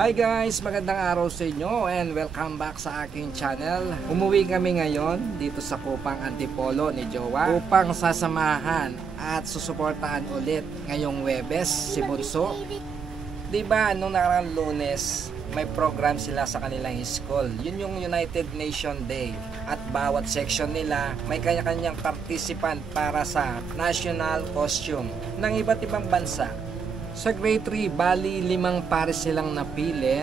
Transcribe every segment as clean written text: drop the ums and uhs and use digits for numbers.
Hi guys! Magandang araw sa inyo and welcome back sa aking channel. Umuwi kami ngayon dito sa Kupang Antipolo ni Jowa upang sasamahan at susuportahan ulit ngayong Webes si Bunso. Diba nung nakarang Lunes may program sila sa kanilang school. Yun yung United Nation Day at bawat section nila may kanya-kanyang participant para sa national costume ng iba't ibang bansa. Sa grade 3, bali 5 pares silang napili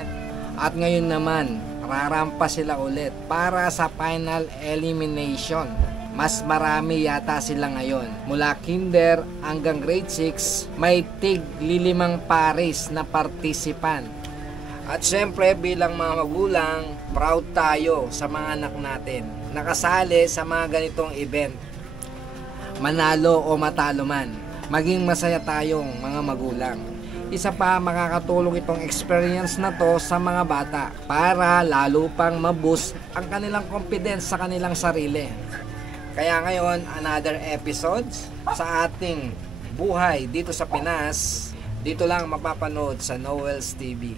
at ngayon naman rarampa sila ulit para sa final elimination. Mas marami yata sila ngayon. Mula kinder hanggang grade 6, may tig 5 pares na participant. At syempre bilang mga magulang, proud tayo sa mga anak natin nakasali sa mga ganitong event. Manalo o matalo man, maging masaya tayong mga magulang. Isa pa, makakatulong itong experience na to sa mga bata para lalo pang maboost ang kanilang confidence sa kanilang sarili. Kaya ngayon, another episode sa ating buhay dito sa Pinas. Dito lang mapapanood sa Noel's TV.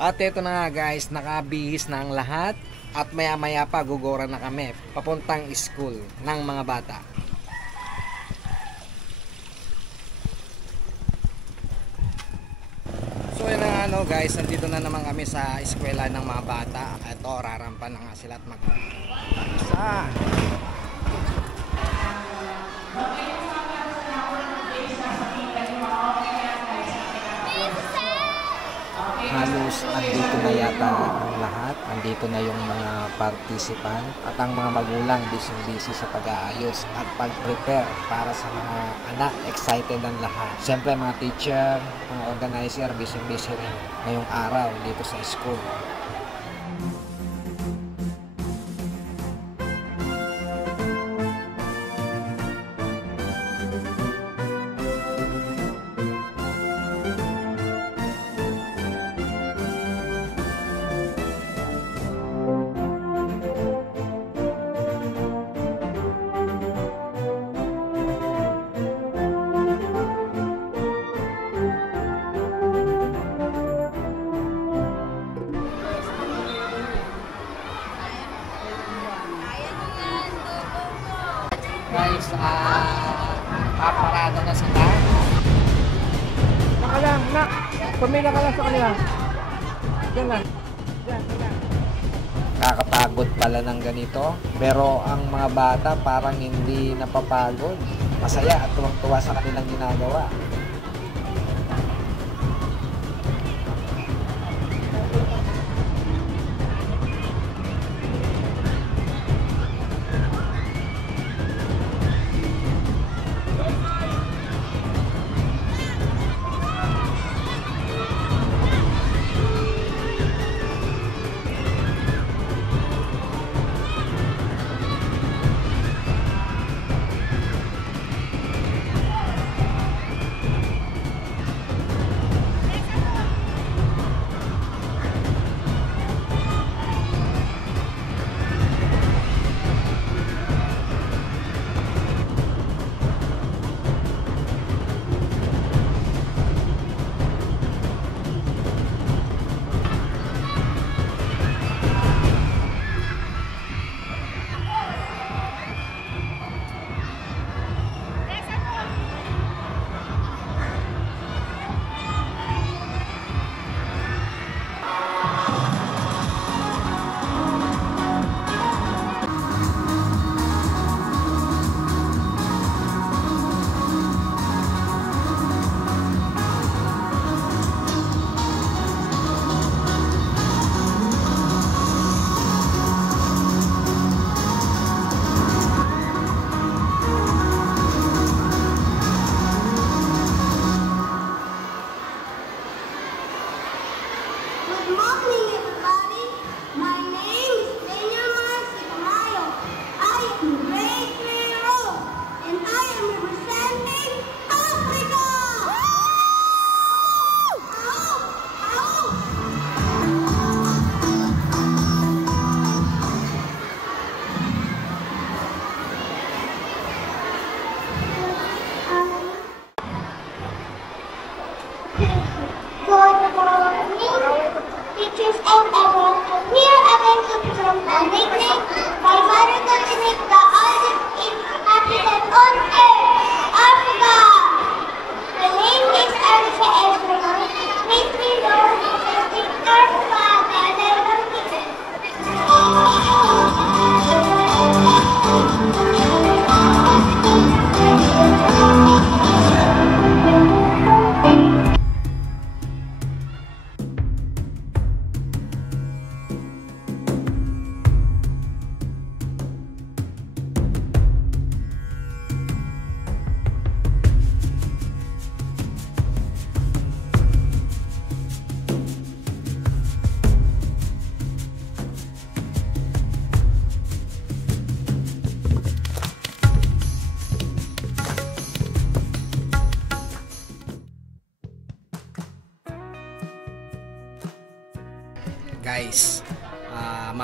At ito na nga guys, nakabihis na ang lahat at maya maya pa gugora na kami papuntang school ng mga bata. So yun na guys, nandito na naman kami sa eskwela ng mga bata. Ito, rarampa na nga sila at halos andito na yata ang lahat. Andito na yung mga participant at ang mga magulang busy sa pag-aayos at pag-prepare para sa mga anak. Excited ang lahat. Siyempre mga teacher, mga organizer, busy rin ngayong araw dito sa school. Guys, paparada na sila. Nakalang, na. Pumila ka lang sa kanila. Diyan lang. Diyan. Kakapagod pala ng ganito. Pero ang mga bata parang hindi napapagod. Masaya at tuwang-tuwa sa kanilang ginagawa.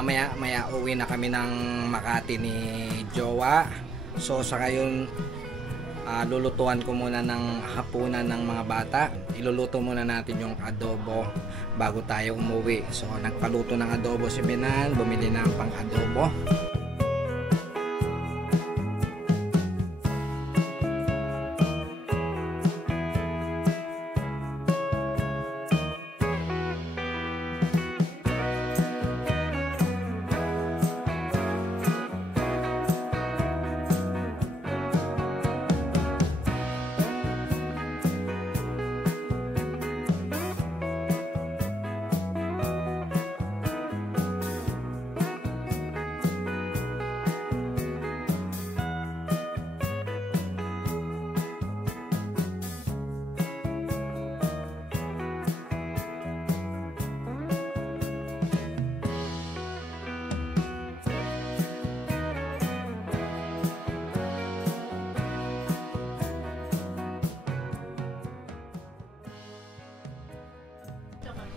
Maya uwi na kami ng Makati ni Jowa. So sa ngayon lulutuan ko muna ng hapunan ng mga bata. Iluluto muna natin yung adobo bago tayo umuwi. So nagpaluto ng adobo si Minan, bumili ng pang adobo.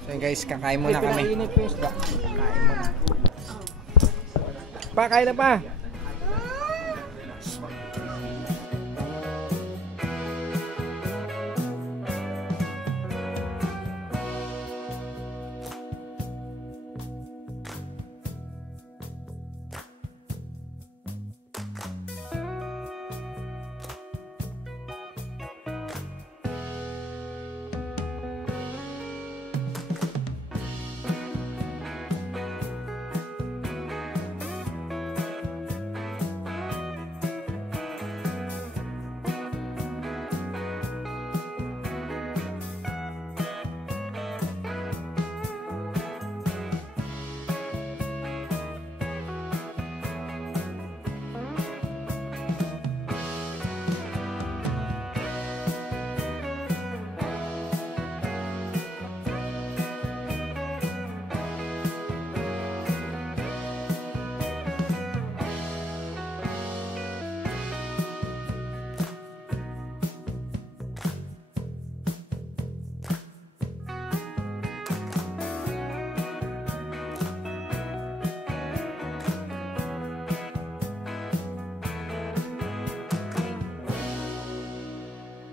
So guys, kakain muna kami. Kakain muna. Pa, kain na pa.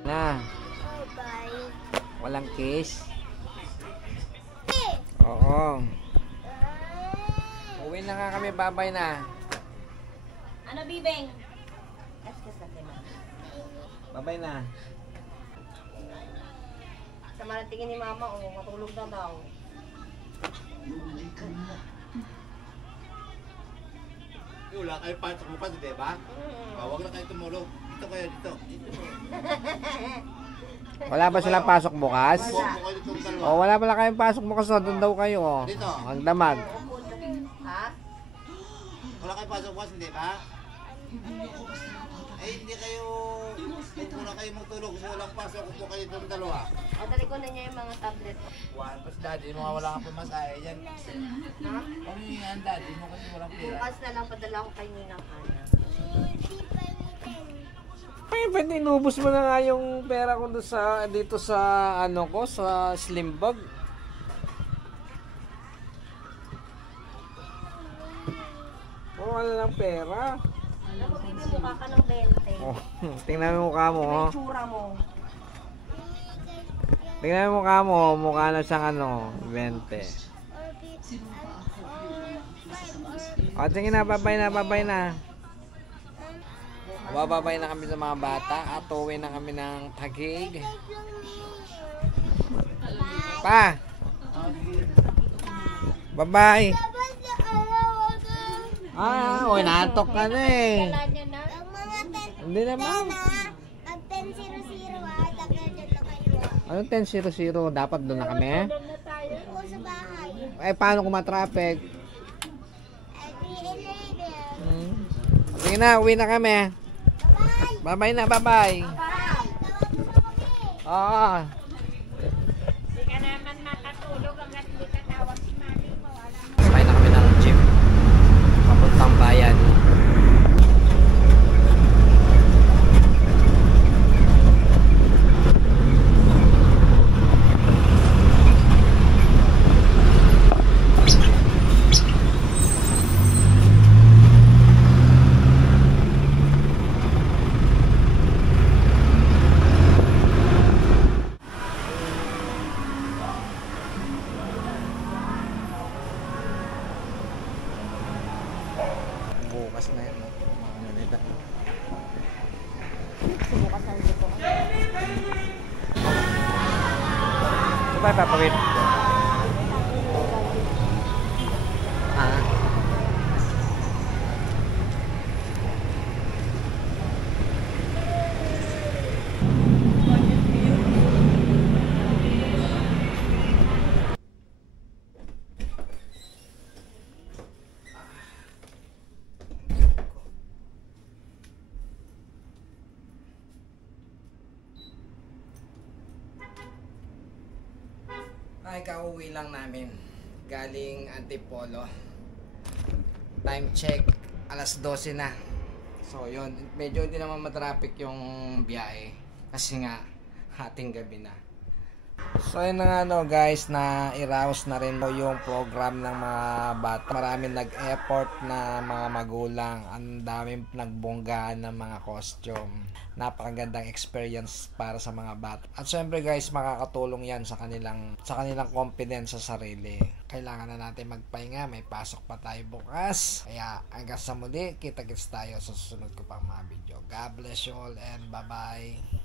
Na. Walang kiss. Oo. Uwi na nga kami, babay na. Ano, Bibeng? Babay na. Sa maratingin ni Mama, matulog na daw. Wala kayo pasok mo pa, di ba? Huwag na kayo tumulog. Dito kayo, dito. Wala ba silang pasok bukas? Wala. O, wala pala kayong pasok bukas. Doon daw kayo. O. Dito. Ang damag. Ha? Wala kayo pasok bukas, hindi ba? Eh, hindi kayo... Muna kayo magtulog kasi walang pasok po kayo itong dalawa. O, dali ko na niya yung mga tablet. Juan, pas daddy mo wala kang pamasahe yan. Ha? Ano yan, daddy mo kasi walang pera. Bukas na lang padala ko kayo ng ano. Ay, pwede inubos mo na nga yung pera ko doon sa, dito sa, ano ko, sa Slimbag. Oo, wala lang pera. Alam mo, Bibi, mukha ka ng 20. Oh, tingnan mo yung mukha mo. Ano Oh. yung tsura mo? Tingnan mo yung mukha mo. Mukha na siyang ano, 20. O, sige na, babay na, babay na. Bababay na kami sa mga bata at uwi na kami ng Taguig. Pa! Bye-bye! Ah, uy, natok ka na eh. Kala niya na. Hindi naman. Pag 10:00 tagal na kayo. Ano 10:00? Dapat doon na kami? O sa bahay. Eh, paano kung matraffic? Sige na, uwi na kami. Bye-bye na, bye-bye. Oo. Hindi ka naman makatulog hanggat hindi ka tawag si Mami mo. Sakay na kami ng jeep. Papuntang bayan. ngayon, no? Ano nila. Subukan sa dito. Ito ba papawid? Ah. Ay, kauwi lang namin. Galing Antipolo. Time check, alas 12 na. So, yun. Medyo hindi naman matraffic yung biyahe. Kasi nga, hating gabi na. So, yun na nga no, guys, na i-rouse na rin yung program ng mga bata. Maraming nag-effort na mga magulang. Ang daming nagbonggaan ng mga costume. Napakagandang experience para sa mga bata. At syempre guys, makakatulong yan sa kanilang confidence sa sarili. Kailangan na natin magpahinga, may pasok pa tayo bukas. Kaya hanggang sa muli, kita-kits tayo sa susunod ko pang mga video. God bless you all and bye-bye.